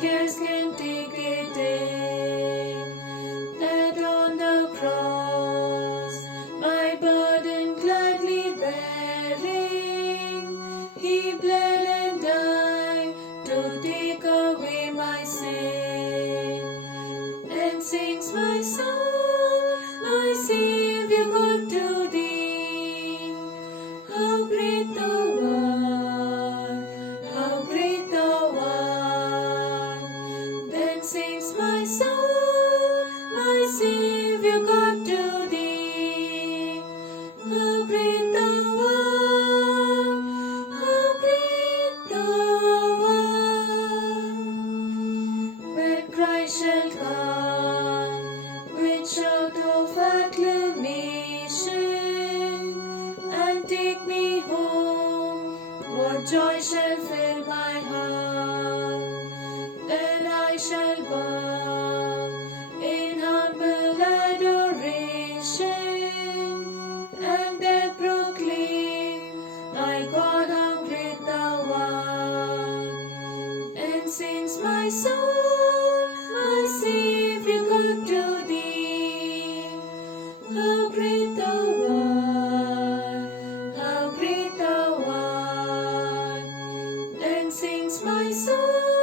scarce can take it in, that on the cross, my burden gladly bearing, He bled and died to take away my sin. Then sings my soul, my Savior God to Thee. How great Thou art, how great Thou art. Then sings my soul, my Savior God to Thee. How great Thou art, how great Thou art. When Christ shall come, which out of acclamation, and take me home, what joy shall fill my heart? Then I shall bow in humble adoration, and then proclaim, my God, how great Thou art. And sings my soul, my Savior God to Thee. How great Thou art, how great Thou art. Then sings my soul,